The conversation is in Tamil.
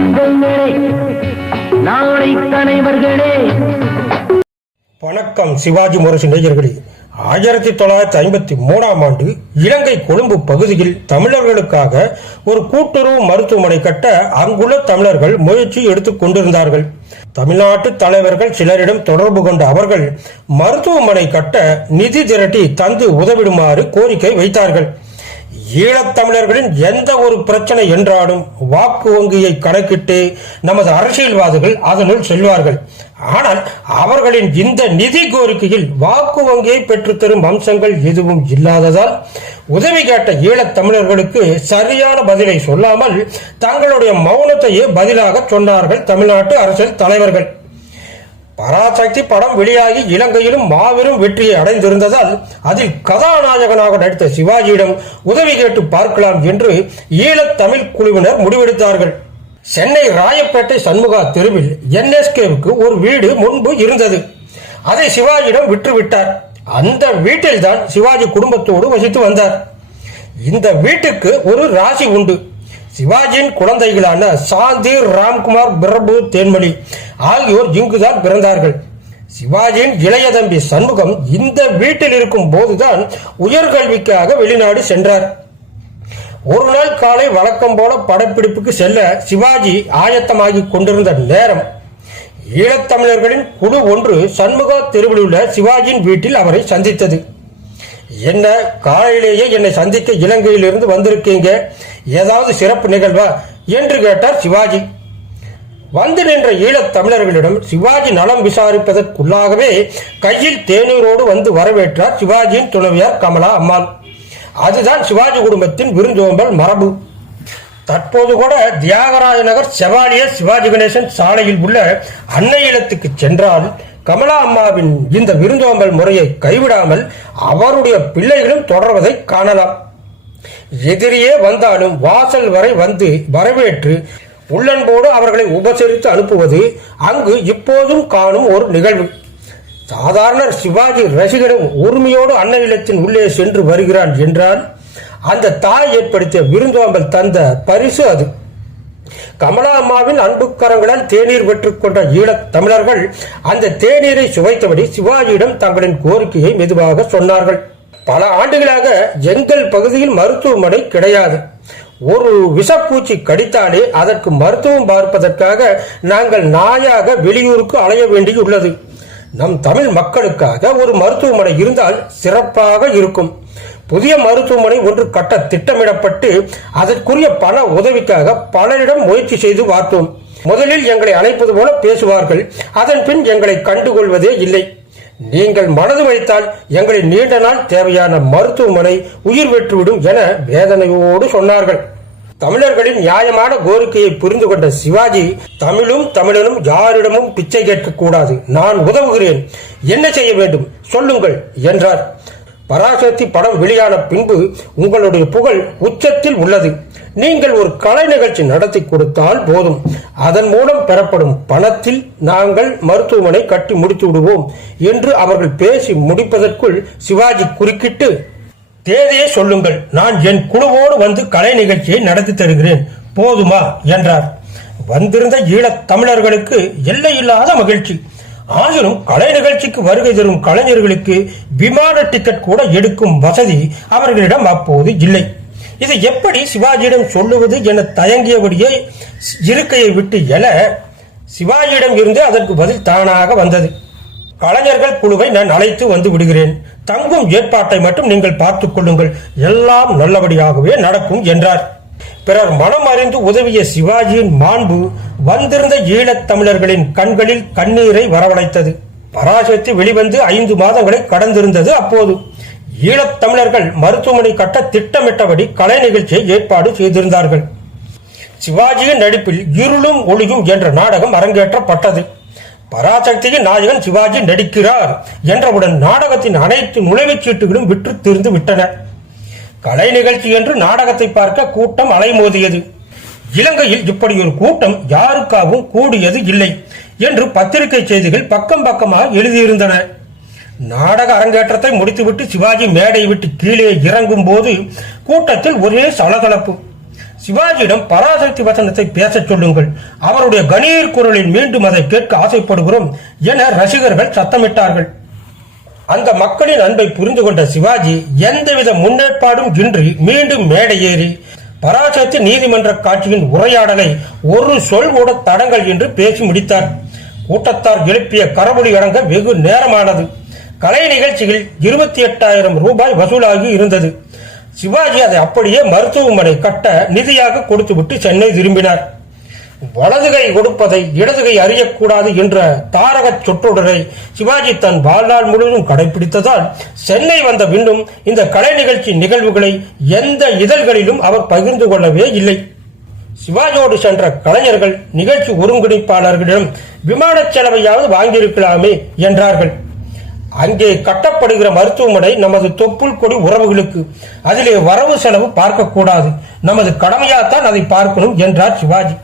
தந்தைகளே நாளை தலைவர்களே. வணக்கம் சிவாஜி முரசு நேயர்களே. ஆயிரத்தி தொள்ளாயிரத்தி ஐம்பத்தி மூணாம் ஆண்டு இலங்கை கொழும்பு பகுதியில் தமிழர்களுக்காக ஒரு கூட்டுறவு மருத்துவமனை கட்ட அங்குள்ள தமிழர்கள் முயற்சி எடுத்துக் கொண்டிருந்தார்கள். தமிழ்நாட்டு தலைவர்கள் சிலரிடம் தொடர்பு கொண்ட அவர்கள் மருத்துவமனை கட்ட நிதி திரட்டி தந்து உதவிடுமாறு கோரிக்கை வைத்தார்கள். ஈழத்தமிழர்களின் எந்த ஒரு பிரச்சனை என்றாலும் வாக்கு வங்கியை கணக்கிட்டு நமது அரசியல்வாதிகள் அதனுள் செல்வார்கள். ஆனால் அவர்களின் இந்த நிதி கோரிக்கையில் வாக்கு வங்கியை பெற்றுத்தரும் அம்சங்கள் எதுவும் இல்லாததால் உதவி கேட்ட ஈழத் தமிழர்களுக்கு சரியான பதிலை சொல்லாமல் தங்களுடைய மௌனத்தையே பதிலாக சொன்னார்கள் தமிழ்நாட்டு அரசியல் தலைவர்கள். பராசக்தி படம் வெளியாகி இலங்கையிலும் மாபெரும் வெற்றியை அடைந்திருந்ததால் அதில் கதாநாயகனாக நடித்த சிவாஜியிடம் உதவி கேட்டு பார்க்கலாம் என்று ஈழத் தமிழ் குழுவினர் முடிவெடுத்தார்கள். சென்னை ராயப்பேட்டை சண்முகா தெருவில் என்எஸ்கேவுக்கு ஒரு வீடு முன்பு இருந்தது. அதை சிவாஜியிடம் விற்றுவிட்டார். அந்த வீட்டில்தான் சிவாஜி குடும்பத்தோடு வசித்து வந்தார். இந்த வீட்டுக்கு ஒரு ராசி உண்டு. சிவாஜியின் குழந்தைகளான சாந்தி ராம்குமார் பிரபு தேன்மொழி ஆகியோர் இங்குதான் பிறந்தார்கள். சிவாஜியின் இளைய தம்பி சண்முகம் இந்த வீட்டில் இருக்கும் போதுதான் உயர்கல்விக்காக வெளிநாடு சென்றார். ஒரு நாள் காலை வழக்கம் போல படப்பிடிப்புக்கு செல்ல சிவாஜி ஆயத்தமாகி கொண்டிருந்த நேரம். ஈழத்தமிழர்களின் குழு ஒன்று சண்முக தெருவில் உள்ள சிவாஜியின் வீட்டில் அவரை சந்தித்தது. என்ன காலையிலேயே என்னை சந்திக்க இலங்கையிலிருந்து வந்திருக்கீங்க? ஏதாவது சிறப்பு நிகழ்வா? என்று கேட்டார் சிவாஜி. வந்து நின்ற ஈழத் தமிழர்களிடம் சிவாஜி நலம் விசாரிப்பதற்குள்ளாகவே கையில் தேநீரோடு வந்து வரவேற்றார் சிவாஜியின் துணைவியார் கமலா அம்மாள். அதுதான் சிவாஜி குடும்பத்தின் விருந்தோம்பல் மரபு. தற்போது கூட தியாகராஜ நகர் செவாலியர் சிவாஜி கணேசன் சாலையில் உள்ள அன்னை இல்லத்துக்கு சென்றால் கமலா அம்மாவின் இந்த விருந்தோம்பல் முறையை கைவிடாமல் அவருடைய பிள்ளைகளும் தொடர்வதை காணலாம். எதிரியே வந்தாலும் வாசல் வரை வந்து வரவேற்று உள்ளன்போடு அவர்களை உபசரித்து அனுப்புவது அங்கு இப்போதும் காணும் ஒரு நிகழ்வு. சாதாரண சிவாஜி ரசிகனும் உரிமையோடு அன்ன இல்லத்தின் உள்ளே சென்று வருகிறான் என்றால் அந்த தாய் ஏற்படுத்திய விருந்தோம்பல் தந்த பரிசு அது. கமலா அம்மாவின் அன்புக்கரங்களால் தேநீர் பெற்றுக் கொண்ட ஈழத் தமிழர்கள் அந்த தேநீரை சுவைத்தபடி சிவாஜியிடம் தங்களின் கோரிக்கையை மெதுவாக சொன்னார்கள். பல ஆண்டுகளாக எங்கள் பகுதியில் மருத்துவமனை கிடையாது. ஒரு விஷப்பூச்சி கடித்தாலே அதற்கு மருத்துவம் பார்ப்பதற்காக நாங்கள் நாயாக வெளியூருக்கு அலைய வேண்டியுள்ளது. நம் தமிழ் மக்களுக்காக ஒரு மருத்துவமனை இருந்தால் சிறப்பாக இருக்கும். புதிய மருத்துவமனை ஒன்று கட்ட திட்டமிடப்பட்டு அதற்குரிய பண உதவிக்காக பலரிடம் முயற்சி செய்து பார்த்தோம். முதலில் எங்களை அழைப்பது போல பேசுவார்கள். அதன் பின் எங்களை கண்டுகொள்வதே இல்லை. நீங்கள் மனது வைத்தால் எங்களை நீண்ட நாள் தேவையான மருத்துவமனை உயிர் பெற்றுவிடும் என வேதனையோடு சொன்னார்கள். தமிழர்களின் நியாயமான கோரிக்கையை புரிந்து கொண்ட சிவாஜி தமிழும் தமிழனும் யாரிடமும் பிச்சை கேட்கக்கூடாது. நான் உதவுகிறேன். என்ன செய்ய வேண்டும்? சொல்லுங்கள் என்றார். பராசக்தி படம் வெளியான பின்பு உங்களுடைய புகழ் உச்சத்தில் உள்ளது. நீங்கள் ஒரு கலை நிகழ்ச்சி நடத்தி கொடுத்தால் போதும். அதன் மூலம் பெறப்படும் பணத்தில் நாங்கள் மருத்துவமனை கட்டி முடித்து விடுவோம் என்று அவர்கள் பேசி முடிப்பதற்குள் சிவாஜி குறுக்கிட்டு தேதியை சொல்லுங்கள். நான் என் குழுவோடு வந்து கலை நிகழ்ச்சியை நடத்தி தருகிறேன். போதுமா? என்றார். வந்திருந்த ஈழத் தமிழர்களுக்கு எல்லையில்லாத மகிழ்ச்சி. ஆயினும் கலை நிகழ்ச்சிக்கு வருகை தரும் கலைஞர்களுக்கு விமான டிக்கெட் கூட எடுக்கும் வசதி அவர்களிடம் அப்போது இல்லை. இதை எப்படி சிவாஜியிடம் சொல்லுவது என தயங்கியபடியே இருக்கையை விட்டு எழ சிவாஜியிடம் இருந்து அதற்கு பதில் தானாக வந்தது. கலைஞர்கள் குழுவை நான் அழைத்து வந்து விடுகிறேன். தங்கும் ஏற்பாட்டை மட்டும் நீங்கள் பார்த்துக் கொள்ளுங்கள். எல்லாம் நல்லபடியாகவே நடக்கும் என்றார். பிறர் மனம் அறிந்து உதவிய சிவாஜியின் மாண்பு வந்திருந்த ஈழத் தமிழர்களின் கண்களில் கண்ணீரை வரவழைத்தது. பராசக்தி வெளிவந்து ஐந்து மாதங்களை கடந்திருந்தது அப்போது. ஈழத் தமிழர்கள் மருத்துவமனை கட்ட திட்டமிட்டபடி கலை நிகழ்ச்சியை ஏற்பாடு செய்திருந்தார்கள். சிவாஜியின் நடிப்பில் இருளும் ஒளியும் என்ற நாடகம் அரங்கேற்றப்பட்டது. பராசக்தியின் நாயகன் சிவாஜி நடிக்கிறார் என்றவுடன் நாடகத்தின் அனைத்து நுழைவுச் சீட்டுகளும் விற்று தீர்ந்து விட்டன. கலை நிகழ்ச்சி என்று நாடகத்தை பார்க்க கூட்டம் அலைமோதியது. இலங்கையில் இப்படி ஒரு கூட்டம் யாருக்காகவும் கூடியது இல்லை என்று பத்திரிகை செய்திகள் பக்கம் பக்கமாக எழுதியிருந்தன. நாடக அரங்கேற்றத்தை முடித்துவிட்டு சிவாஜி மேடை விட்டு கீழே இறங்கும் போது கூட்டத்தில் ஒரே சலசலப்பு. சிவாஜியிடம் பராசக்தி வசனத்தை பேசச் சொல்லுங்கள். அவருடைய கணீர் குரலில் மீண்டும் அதை கேட்க ஆசைப்படுகிறோம் என ரசிகர்கள் சத்தமிட்டார்கள். அந்த மக்களின் அன்பை புரிந்து கொண்ட சிவாஜி எந்தவித முன்னேற்பாடும் இன்றி மீண்டும் மேடை ஏறி பராசக்தி நீதிமன்ற காட்சியின் உரையாடலை ஒரு சொல் கூட தடங்கள் என்று பேசி முடித்தார். கூட்டத்தார் எழுப்பிய கரவொலி அடங்க வெகு நேரமானது. கலை நிகழ்ச்சியில் இருபத்தி எட்டாயிரம் ரூபாய் வசூலாகி இருந்தது. சிவாஜி அதை அப்படியே மருத்துவமனை கட்ட நிதியாக கொடுத்துவிட்டு சென்னை திரும்பினார். வலதுகை கொடுப்பதை இடதுகை அறியக்கூடாது என்ற தாரகச் சொற்றொடரை சிவாஜி தன் வாழ்நாள் முழுவதும் கடைபிடித்ததால் சென்னை வந்த பின்னும் இந்த கலை நிகழ்ச்சி நிகழ்வுகளை எந்த இதழ்களிலும் அவர் பகிர்ந்து கொள்ளவே இல்லை. சிவாஜியோடு சென்ற கலைஞர்கள் நிகழ்ச்சி ஒருங்கிணைப்பாளர்களிடம் விமானச் செலவையாவது வாங்கியிருக்கலாமே என்றார்கள். அங்கே கட்டப்படுகிற மருத்துவமனை நமது தொப்புள் கொடி உறவுகளுக்கு. அதிலே வரவு செலவு பார்க்கக்கூடாது. நமது கடமையாத்தான் அதை பார்க்கணும் என்றார் சிவாஜி.